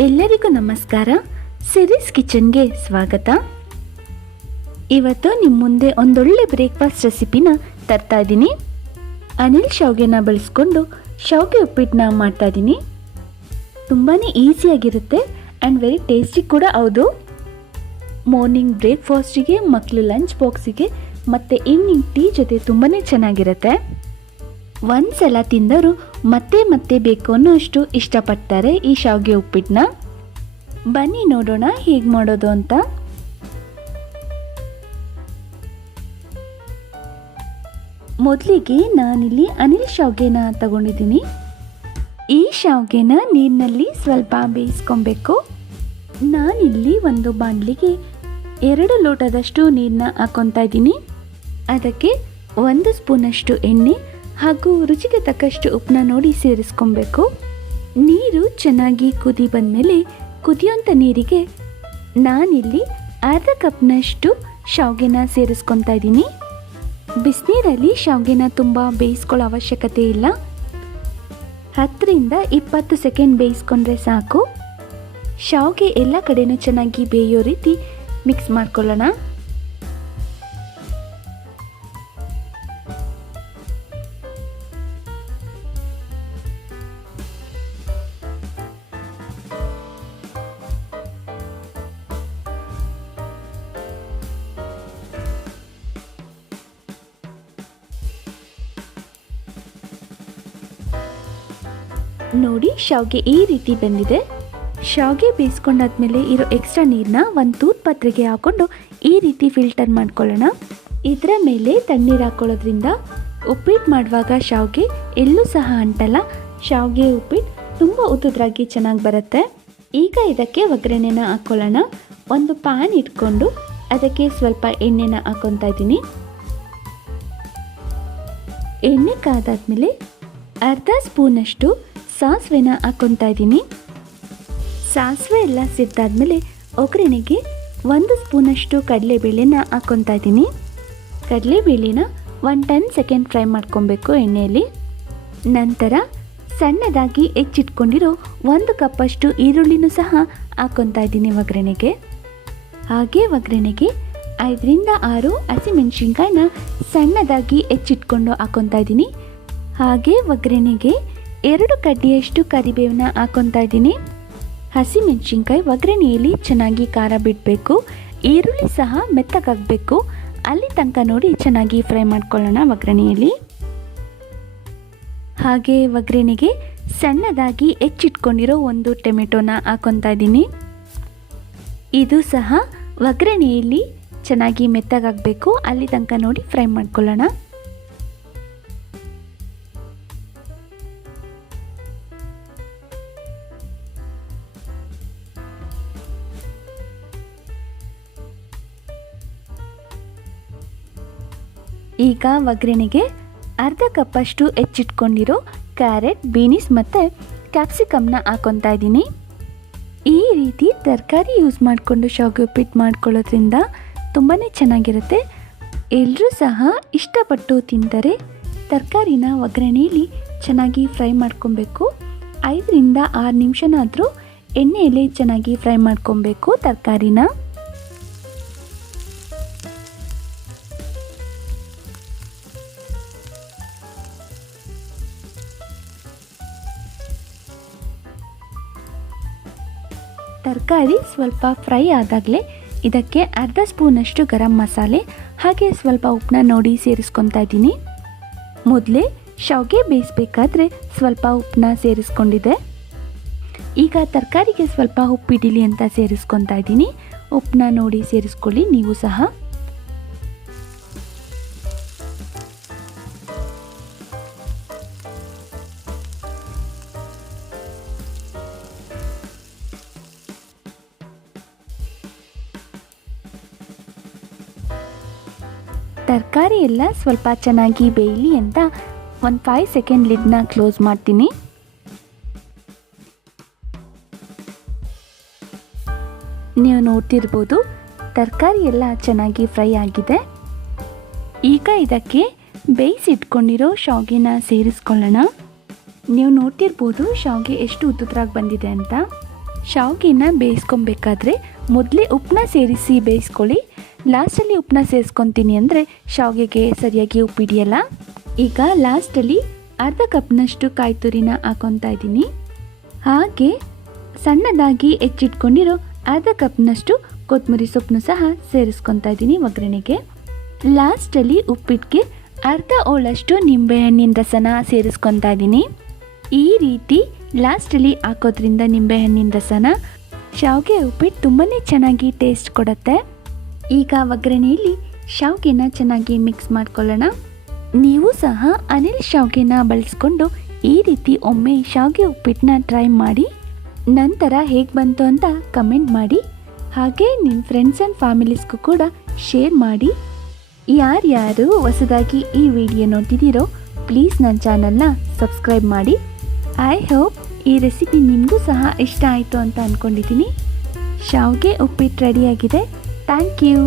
ಎಲ್ಲರಿಗೂ ನಮಸ್ಕಾರ. ಸಿರೀಸ್ ಕಿಚನ್ಗೆ ಸ್ವಾಗತ. ಇವತ್ತು ನಿಮ್ಮ ಮುಂದೆ ಒಂದೊಳ್ಳೆ ಬ್ರೇಕ್ಫಾಸ್ಟ್ ರೆಸಿಪಿನ ತರ್ತಾ ಇದ್ದೀನಿ. ಅನಿಲ್ ಶಾವಿಗೆನ ಬಳಸ್ಕೊಂಡು ಶಾವಿಗೆ ಉಪ್ಪಿಟ್ಟನ್ನ ಮಾಡ್ತಾ ಇದ್ದೀನಿ. ತುಂಬಾ ಈಸಿಯಾಗಿರುತ್ತೆ ಆ್ಯಂಡ್ ವೆರಿ ಟೇಸ್ಟಿ ಕೂಡ ಹೌದು. ಮಾರ್ನಿಂಗ್ ಬ್ರೇಕ್ಫಾಸ್ಟಿಗೆ, ಮಕ್ಕಳು ಲಂಚ್ ಬಾಕ್ಸಿಗೆ ಮತ್ತು ಈವ್ನಿಂಗ್ ಟೀ ಜೊತೆ ತುಂಬಾ ಚೆನ್ನಾಗಿರುತ್ತೆ. ಒಂದ್ಸಲ ತಿಂದರು ಮತ್ತೆ ಮತ್ತೆ ಬೇಕು ಅನ್ನೋಷ್ಟು ಇಷ್ಟಪಡ್ತಾರೆ ಈ ಶಾವಿಗೆ ಉಪ್ಪಿಟ್ಟನ್ನ. ಬನ್ನಿ ನೋಡೋಣ ಹೇಗೆ ಮಾಡೋದು ಅಂತ. ಮೊದಲಿಗೆ ನಾನಿಲ್ಲಿ ಅನಿಲ್ ಶಾವಿಗೆನ ತಗೊಂಡಿದ್ದೀನಿ. ಈ ಶಾವಿಗೆನ ನೀರಿನಲ್ಲಿ ಸ್ವಲ್ಪ ಬೇಯಿಸ್ಕೊಬೇಕು. ನಾನಿಲ್ಲಿ ಒಂದು ಬಾಣಲಿಗೆ 2 ಲೋಟದಷ್ಟು ನೀರನ್ನ ಹಾಕ್ಕೊತಾ ಇದ್ದೀನಿ. ಅದಕ್ಕೆ 1 ಸ್ಪೂನಷ್ಟು ಎಣ್ಣೆ ಹಾಗೂ ರುಚಿಗೆ ತಕ್ಕಷ್ಟು ಉಪ್ಪನ್ನ ನೋಡಿ ಸೇರಿಸ್ಕೊಬೇಕು. ನೀರು ಚೆನ್ನಾಗಿ ಕುದಿ ಬಂದಮೇಲೆ ಕುದಿಯೋಂಥ ನೀರಿಗೆ ನಾನಿಲ್ಲಿ ಅರ್ಧ ಕಪ್ನಷ್ಟು ಶಾವಿಗೆನ ಸೇರಿಸ್ಕೊತಾ ಇದ್ದೀನಿ. ಬಿಸಿನೀರಲ್ಲಿ ಶಾವಿಗೆನ ತುಂಬ ಬೇಯಿಸ್ಕೊಳ್ಳೋ ಅವಶ್ಯಕತೆ ಇಲ್ಲ. 10 ರಿಂದ 20 ಸೆಕೆಂಡ್ ಬೇಯಿಸ್ಕೊಂಡ್ರೆ ಸಾಕು. ಶಾವಿಗೆ ಎಲ್ಲ ಕಡೆನೂ ಚೆನ್ನಾಗಿ ಬೇಯೋ ರೀತಿ ಮಿಕ್ಸ್ ಮಾಡ್ಕೊಳ್ಳೋಣ. ನೋಡಿ, ಶಾವಿಗೆ ಈ ರೀತಿ ಬಂದಿದೆ. ಶಾವಿಗೆ ಬೇಯಿಸ್ಕೊಂಡಾದ್ಮೇಲೆ ಇರೋ ಎಕ್ಸ್ಟ್ರಾ ನೀರನ್ನ ಒಂದು ತೂತ್ ಪಾತ್ರೆಗೆ ಹಾಕ್ಕೊಂಡು ಈ ರೀತಿ ಫಿಲ್ಟರ್ ಮಾಡ್ಕೊಳ್ಳೋಣ. ಇದರ ಮೇಲೆ ತಣ್ಣೀರು ಹಾಕ್ಕೊಳ್ಳೋದ್ರಿಂದ ಉಪ್ಪಿಟ್ಟು ಮಾಡುವಾಗ ಶಾವಿಗೆ ಎಲ್ಲೂ ಸಹ ಅಂಟಲ್ಲ. ಶಾವಿಗೆ ಉಪ್ಪಿಟ್ಟು ತುಂಬ ಉದ್ದುದ್ರಾಗಿ ಚೆನ್ನಾಗಿ ಬರುತ್ತೆ. ಈಗ ಇದಕ್ಕೆ ಒಗ್ಗರಣೆನ ಹಾಕ್ಕೊಳ್ಳೋಣ. ಒಂದು ಪ್ಯಾನ್ ಇಟ್ಕೊಂಡು ಅದಕ್ಕೆ ಸ್ವಲ್ಪ ಎಣ್ಣೆನ ಹಾಕ್ಕೊತಾ ಇದ್ದೀನಿ. ಎಣ್ಣೆ ಕಾದಾದ್ಮೇಲೆ ಅರ್ಧ ಸ್ಪೂನಷ್ಟು ಸಾಸಿವೆನ ಹಾಕ್ಕೊತಾ ಇದ್ದೀನಿ. ಸಾಸಿವೆ ಎಲ್ಲ ಸಿದ್ದಾದ್ಮೇಲೆ ಒಗ್ಗರಣೆಗೆ 1 ಸ್ಪೂನಷ್ಟು ಕಡಲೆಬೇಳೆನ ಹಾಕ್ಕೊತಾ ಇದ್ದೀನಿ. ಕಡಲೆಬೇಳೆನ 10 ಸೆಕೆಂಡ್ ಫ್ರೈ ಮಾಡ್ಕೊಬೇಕು ಎಣ್ಣೆಯಲ್ಲಿ. ನಂತರ ಸಣ್ಣದಾಗಿ ಹೆಚ್ಚಿಟ್ಕೊಂಡಿರೋ 1 ಕಪ್ಪಷ್ಟು ಈರುಳ್ಳಿನೂ ಸಹ ಹಾಕ್ಕೊತಾ ಇದ್ದೀನಿ ಒಗ್ಗರಣೆಗೆ. ಹಾಗೆ ಒಗ್ಗರಣೆಗೆ 5 ರಿಂದ 6 ಹಸಿಮೆಣಸಿನ್ಕಾಯಿನ ಸಣ್ಣದಾಗಿ ಹೆಚ್ಚಿಟ್ಕೊಂಡು ಹಾಕ್ಕೊತಾ ಇದ್ದೀನಿ. ಹಾಗೆ ಒಗ್ಗರಣೆಗೆ 2 ಕಡ್ಡಿಯಷ್ಟು ಕರಿಬೇವನ್ನ ಹಾಕ್ಕೊತಾ ಇದ್ದೀನಿ. ಹಸಿಮೆಣಸಿನ್ಕಾಯಿ ಒಗ್ಗರಣೆಯಲ್ಲಿ ಚೆನ್ನಾಗಿ ಖಾರ ಬಿಡಬೇಕು. ಈರುಳ್ಳಿ ಸಹ ಮೆತ್ತಗಾಗಬೇಕು. ಅಲ್ಲಿ ತನಕ ನೋಡಿ ಚೆನ್ನಾಗಿ ಫ್ರೈ ಮಾಡ್ಕೊಳ್ಳೋಣ ಒಗ್ಗರಣೆಯಲ್ಲಿ. ಹಾಗೆ ಒಗ್ಗರಣೆಗೆ ಸಣ್ಣದಾಗಿ ಹೆಚ್ಚಿಟ್ಕೊಂಡಿರೋ 1 ಟೊಮೆಟೊನ ಹಾಕ್ಕೊತಾ ಇದ್ದೀನಿ. ಇದು ಸಹ ಒಗ್ಗರಣೆಯಲ್ಲಿ ಚೆನ್ನಾಗಿ ಮೆತ್ತಗಾಗಬೇಕು. ಅಲ್ಲಿ ತನಕ ನೋಡಿ ಫ್ರೈ ಮಾಡ್ಕೊಳ್ಳೋಣ. ಈಗ ಒಗ್ಗರಣೆಗೆ ಅರ್ಧ ಕಪ್ಪಷ್ಟು ಹೆಚ್ಚಿಟ್ಕೊಂಡಿರೋ ಕ್ಯಾರೆಟ್, ಬೀನ್ಸ್ ಮತ್ತು ಕ್ಯಾಪ್ಸಿಕಮ್ನ ಹಾಕ್ಕೊತಾ ಇದ್ದೀನಿ. ಈ ರೀತಿ ತರಕಾರಿ ಯೂಸ್ ಮಾಡಿಕೊಂಡು ಶಾವಿಗೆ ಉಪ್ಪಿಟ್ಟು ಮಾಡ್ಕೊಳ್ಳೋದ್ರಿಂದ ತುಂಬಾ ಚೆನ್ನಾಗಿರುತ್ತೆ. ಎಲ್ಲರೂ ಸಹ ಇಷ್ಟಪಟ್ಟು ತಿಂತಾರೆ. ತರಕಾರಿನ ಒಗ್ಗರಣೆಯಲ್ಲಿ ಚೆನ್ನಾಗಿ ಫ್ರೈ ಮಾಡ್ಕೊಬೇಕು. 5 ರಿಂದ 6 ನಿಮಿಷನಾದರೂ ಎಣ್ಣೆಯಲ್ಲಿ ಚೆನ್ನಾಗಿ ಫ್ರೈ ಮಾಡ್ಕೊಬೇಕು ತರಕಾರಿನ. ತರಕಾರಿ ಸ್ವಲ್ಪ ಫ್ರೈ ಆದಾಗಲೇ ಇದಕ್ಕೆ ಅರ್ಧ ಸ್ಪೂನಷ್ಟು ಗರಂ ಮಸಾಲೆ ಹಾಗೆ ಸ್ವಲ್ಪ ಉಪ್ಪನ್ನ ನೋಡಿ ಸೇರಿಸ್ಕೊತಾ ಇದ್ದೀನಿ. ಮೊದಲೇ ಶಾವಿಗೆ ಬೇಯಿಸಬೇಕಾದ್ರೆ ಸ್ವಲ್ಪ ಉಪ್ಪನ್ನ ಸೇರಿಸ್ಕೊಂಡಿದ್ದೆ. ಈಗ ತರಕಾರಿಗೆ ಸ್ವಲ್ಪ ಉಪ್ಪಿಡಿಲಿ ಅಂತ ಸೇರಿಸ್ಕೊತಾ ಇದ್ದೀನಿ. ಉಪ್ಪನ್ನ ನೋಡಿ ಸೇರಿಸ್ಕೊಳ್ಳಿ ನೀವು ಸಹ. ತರಕಾರಿ ಎಲ್ಲ ಸ್ವಲ್ಪ ಚೆನ್ನಾಗಿ ಬೇಯಲಿ ಅಂತ ಒಂದು 5 ಸೆಕೆಂಡ್ ಲಿಡ್ನ ಕ್ಲೋಸ್ ಮಾಡ್ತೀನಿ. ನೀವು ನೋಡ್ತಿರ್ಬೋದು ತರಕಾರಿ ಎಲ್ಲ ಚೆನ್ನಾಗಿ ಫ್ರೈ ಆಗಿದೆ. ಈಗ ಇದಕ್ಕೆ ಬೇಯಿಸಿಟ್ಕೊಂಡಿರೋ ಶಾವಿಗೆನ ಸೇರಿಸ್ಕೊಳ್ಳೋಣ. ನೀವು ನೋಡ್ತಿರ್ಬೋದು ಶಾವಿಗೆ ಎಷ್ಟು ಉದ್ದುದ್ರಾಗಿ ಬಂದಿದೆ ಅಂತ. ಶಾವಿಗೆನ ಬೇಯಿಸ್ಕೊಬೇಕಾದ್ರೆ ಮೊದಲೇ ಉಪ್ಪನ್ನ ಸೇರಿಸಿ ಬೇಯಿಸ್ಕೊಳ್ಳಿ. ಲಾಸ್ಟಲ್ಲಿ ಉಪ್ಪನ್ನ ಸೇರಿಸ್ಕೊತೀನಿ ಅಂದರೆ ಶಾವಿಗೆಗೆ ಸರಿಯಾಗಿ ಉಪ್ಪಿಡಿಯಲ್ಲ. ಈಗ ಲಾಸ್ಟಲ್ಲಿ ಅರ್ಧ ಕಪ್ನಷ್ಟು ಕಾಯಿ ತುರಿನ ಹಾಕೊತಾ ಇದ್ದೀನಿ. ಹಾಗೆ ಸಣ್ಣದಾಗಿ ಹೆಚ್ಚಿಟ್ಕೊಂಡಿರೋ ಅರ್ಧ ಕಪ್ನಷ್ಟು ಕೊತ್ತಂಬರಿ ಸೊಪ್ಪನ್ನು ಸಹ ಸೇರಿಸ್ಕೊತಾ ಇದ್ದೀನಿ ಒಗ್ಗರಣೆಗೆ. ಲಾಸ್ಟಲ್ಲಿ ಉಪ್ಪಿಟ್ಟಿಗೆ ಅರ್ಧ ಹೋಳಷ್ಟು ನಿಂಬೆಹಣ್ಣಿನ ರಸನ ಸೇರಿಸ್ಕೊತಾ ಇದ್ದೀನಿ. ಈ ರೀತಿ ಲಾಸ್ಟಲ್ಲಿ ಹಾಕೋದ್ರಿಂದ ನಿಂಬೆಹಣ್ಣಿನ ರಸನ ಶಾವಿಗೆ ಉಪ್ಪಿಟ್ಟು ತುಂಬಾ ಚೆನ್ನಾಗಿ ಟೇಸ್ಟ್ ಕೊಡುತ್ತೆ. ಈಗ ಒಗ್ಗರಣೆಯಲ್ಲಿ ಶಾವಿಗೆನ ಚೆನ್ನಾಗಿ ಮಿಕ್ಸ್ ಮಾಡ್ಕೊಳ್ಳೋಣ. ನೀವು ಸಹ ಅನಿಲ್ ಶಾವಿಗೆನ ಬಳಸ್ಕೊಂಡು ಈ ರೀತಿ ಒಮ್ಮೆ ಶಾವಿಗೆ ಉಪ್ಪಿಟ್ಟನ್ನ ಟ್ರೈ ಮಾಡಿ ನಂತರ ಹೇಗೆ ಬಂತು ಅಂತ ಕಮೆಂಟ್ ಮಾಡಿ. ಹಾಗೆ ನಿಮ್ಮ ಫ್ರೆಂಡ್ಸ್ ಆ್ಯಂಡ್ ಫ್ಯಾಮಿಲೀಸ್ಗೂ ಕೂಡ ಶೇರ್ ಮಾಡಿ. ಯಾರ್ಯಾರು ಹೊಸದಾಗಿ ಈ ವಿಡಿಯೋ ನೋಡ್ತಿದ್ದೀರೋ ಪ್ಲೀಸ್ ನನ್ನ ಚಾನಲ್ನ ಸಬ್ಸ್ಕ್ರೈಬ್ ಮಾಡಿ. ಐ ಹೋಪ್ ಈ ರೆಸಿಪಿ ನಿಮಗೂ ಸಹ ಇಷ್ಟ ಆಯಿತು ಅಂತ ಅಂದ್ಕೊಂಡಿದ್ದೀನಿ. ಶಾವಿಗೆ ಉಪ್ಪಿಟ್ಟು ರೆಡಿಯಾಗಿದೆ. Thank you.